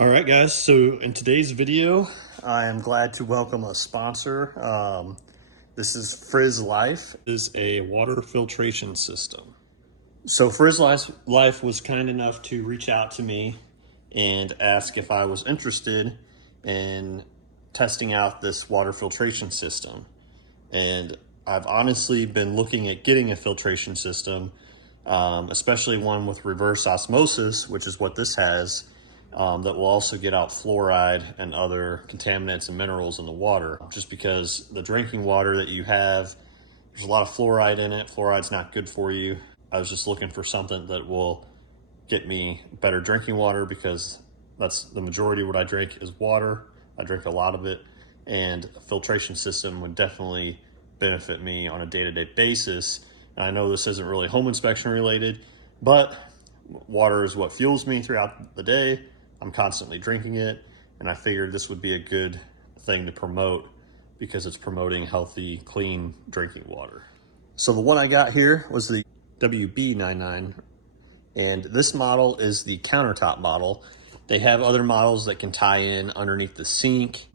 All right, guys, so in today's video, I am glad to welcome a sponsor. This is Frizzlife. It is a water filtration system. So Frizzlife was kind enough to reach out to me and ask if I was interested in testing out this water filtration system. And I've honestly been looking at getting a filtration system, especially one with reverse osmosis, which is what this has. That will also get out fluoride and other contaminants and minerals in the water. Just because the drinking water that you have, there's a lot of fluoride in it. Fluoride's not good for you. I was just looking for something that will get me better drinking water, because that's the majority of what I drink is water. I drink a lot of it, and a filtration system would definitely benefit me on a day-to-day basis. And I know this isn't really home inspection related, but water is what fuels me throughout the day. I'm constantly drinking it, and I figured this would be a good thing to promote because it's promoting healthy, clean drinking water. So the one I got here was the WB99, and this model is the Countertop model. They have other models that can tie in underneath the sink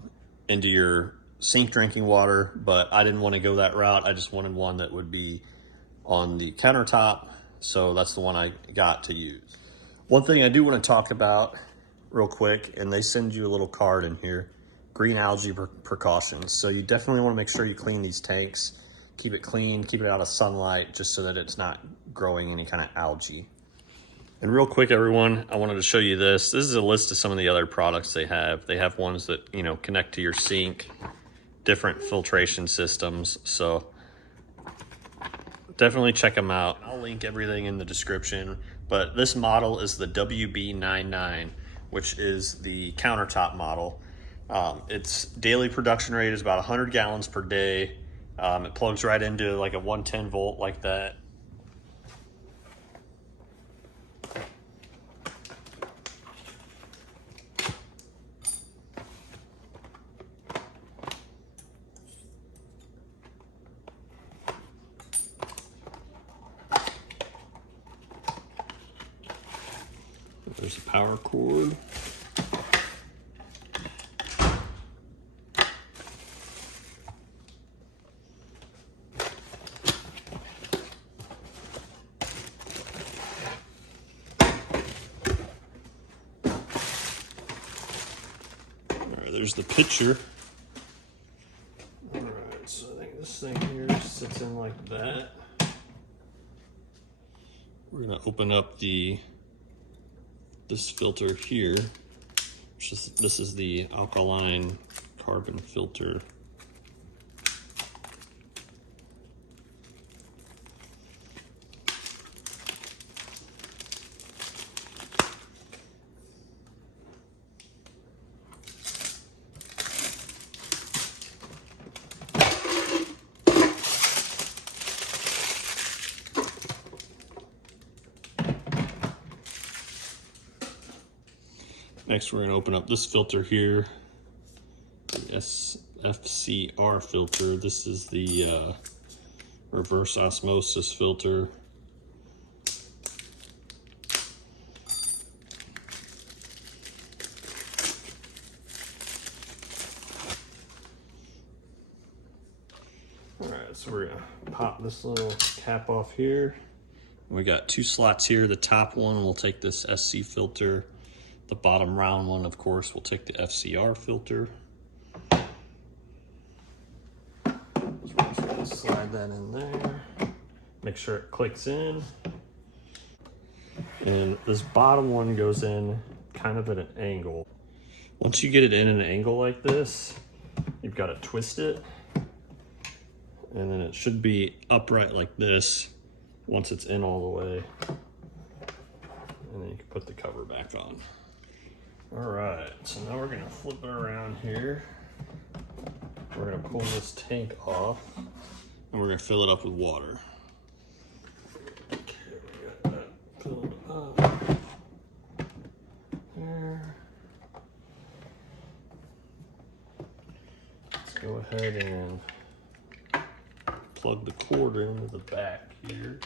into your sink drinking water, but I didn't want to go that route. I just wanted one that would be on the countertop, so that's the one I got to use. One thing I do want to talk about real quick, and they send you a little card in here, green algae precautions. So you definitely want to make sure you clean these tanks, keep it clean, keep it out of sunlight, just so that it's not growing any kind of algae. And real quick, everyone, I wanted to show you this. This is a list of some of the other products they have. They have ones that, you know, connect to your sink, different filtration systems. So definitely check them out. I'll link everything in the description, but this model is the WB99, which is the countertop model. Its daily production rate is about 100 gallons per day. It plugs right into like a 110 volt like that. There's a power cord. Alright, there's the pitcher. Alright, so I think this thing here sits in like that. We're gonna open up this filter here, this is the alkaline carbon filter. Next, we're going to open up this filter here, the SFCR filter. This is the reverse osmosis filter. All right, so we're going to pop this little cap off here. We got two slots here. The top one will take this SC filter. The bottom round one, of course, will take the FCR filter. So we're just going to slide that in there. Make sure it clicks in. And this bottom one goes in kind of at an angle. Once you get it in an angle like this, you've got to twist it. And then it should be upright like this once it's in all the way. And then you can put the cover back on. All right, so now we're gonna flip it around here. We're gonna pull this tank off, and we're gonna fill it up with water. Okay, we got that filled up. There. Let's go ahead and plug the cord into the back here.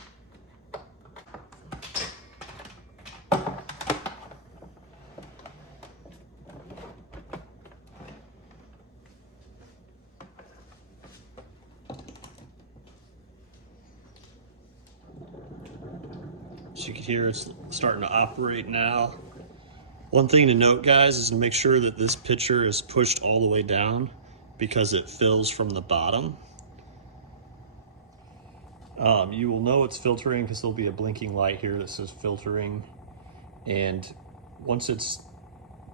As you can hear, it's starting to operate now. One thing to note, guys, is to make sure that this pitcher is pushed all the way down because it fills from the bottom. You will know it's filtering because there'll be a blinking light here that says filtering. And once it's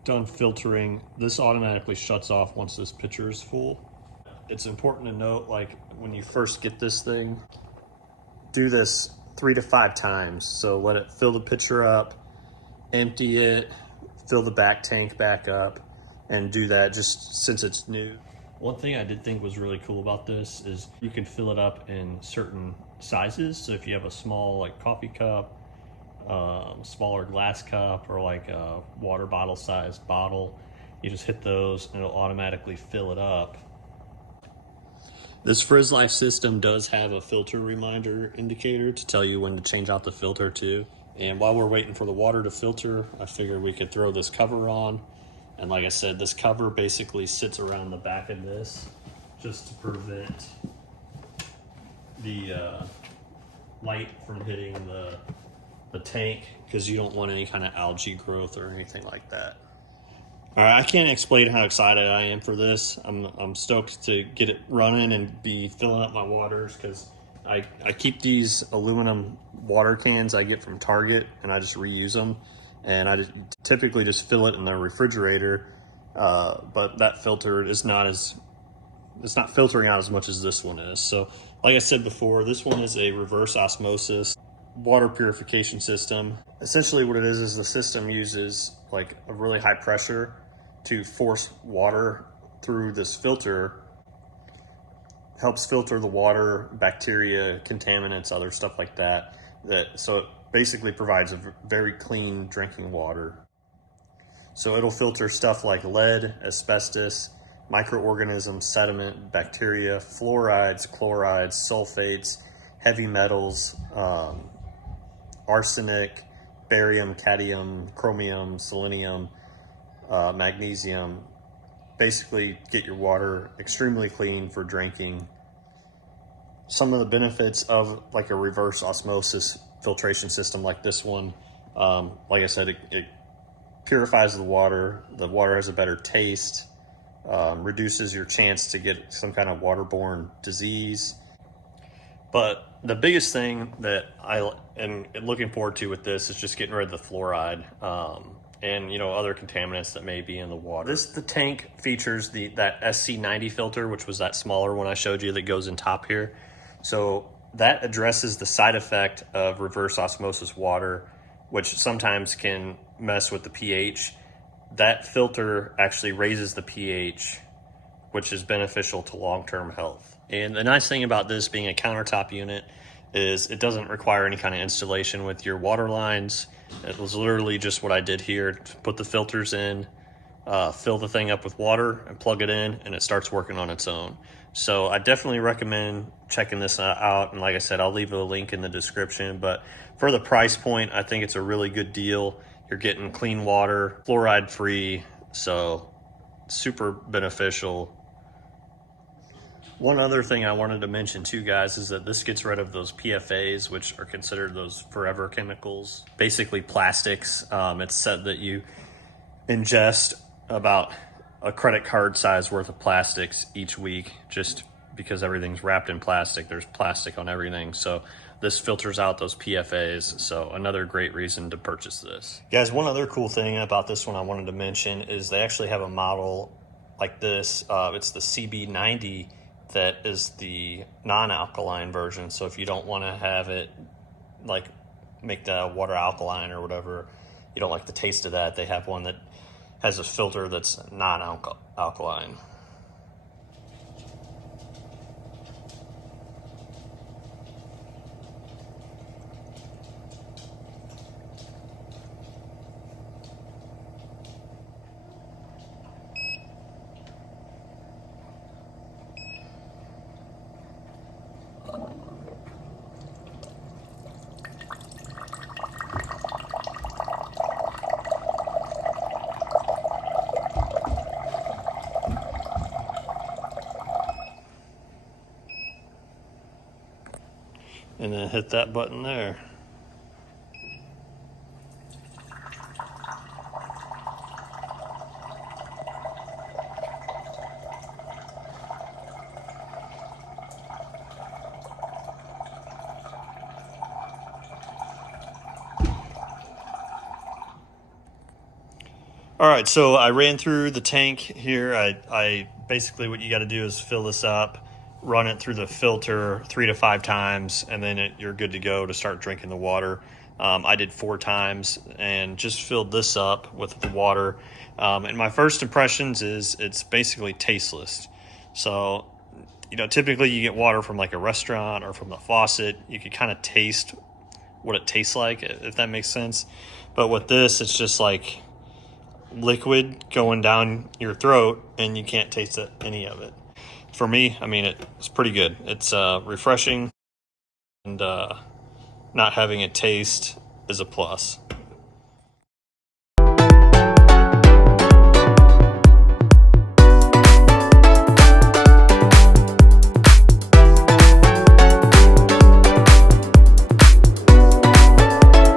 done filtering, this automatically shuts off once this pitcher is full. It's important to note, like when you first get this thing, do this 3 to 5 times. So let it fill the pitcher up, empty it, fill the back tank back up, and do that just since it's new. One thing I did think was really cool about this is you can fill it up in certain sizes. So if you have a small like coffee cup, smaller glass cup, or like a water bottle sized bottle, you just hit those and it'll automatically fill it up. This Frizzlife system does have a filter reminder indicator to tell you when to change out the filter too. And while we're waiting for the water to filter, I figured we could throw this cover on. And like I said, this cover basically sits around the back of this just to prevent the light from hitting the tank, because you don't want any kind of algae growth or anything like that. All right, I can't explain how excited I am for this. I'm stoked to get it running and be filling up my waters, because I keep these aluminum water cans I get from Target and I just reuse them. And I typically just fill it in the refrigerator, but that filter is it's not filtering out as much as this one is. So like I said before, this one is a reverse osmosis water purification system. Essentially what it is the system uses like a really high pressure to force water through this filter, helps filter the water, bacteria, contaminants, other stuff like that. So it basically provides a very clean drinking water. So it'll filter stuff like lead, asbestos, microorganisms, sediment, bacteria, fluorides, chlorides, sulfates, heavy metals, arsenic, barium, cadmium, chromium, selenium, magnesium. Basically get your water extremely clean for drinking. Some of the benefits of like a reverse osmosis filtration system like this one, like I said, it purifies the water. The water has a better taste, reduces your chance to get some kind of waterborne disease. But the biggest thing that I am looking forward to with this is just getting rid of the fluoride and other contaminants that may be in the water. The tank features that SC90 filter, which was that smaller one I showed you that goes in top here. So that addresses the side effect of reverse osmosis water, which sometimes can mess with the pH. That filter actually raises the pH, which is beneficial to long-term health. And the nice thing about this being a countertop unit is it doesn't require any kind of installation with your water lines. It was literally just what I did here. Put the filters in, fill the thing up with water and plug it in, and it starts working on its own. So I definitely recommend checking this out. And like I said, I'll leave a link in the description. But for the price point, I think it's a really good deal. You're getting clean water, fluoride free, so super beneficial. One other thing I wanted to mention too, guys, is that this gets rid of those PFAS, which are considered those forever chemicals, basically plastics. It's said that you ingest about a credit card size worth of plastics each week, just because everything's wrapped in plastic. There's plastic on everything. So this filters out those PFAS. So another great reason to purchase this. Guys, one other cool thing about this one I wanted to mention is they actually have a model like this. It's the CB90 that is the non-alkaline version. So if you don't want to have it like make the water alkaline or whatever, you don't like the taste of that, they have one that has a filter that's non-alkaline. And then hit that button there. All right, so I ran through the tank here. I basically what you got to do is fill this up, run it through the filter 3 to 5 times, and then you're good to go to start drinking the water. I did 4 times and just filled this up with the water. And my first impressions is it's basically tasteless. So, you know, typically you get water from like a restaurant or from the faucet. You can kind of taste what it tastes like, if that makes sense. But with this, it's just like liquid going down your throat and you can't taste any of it. For me, I mean, it's pretty good. It's refreshing, and not having it taste is a plus.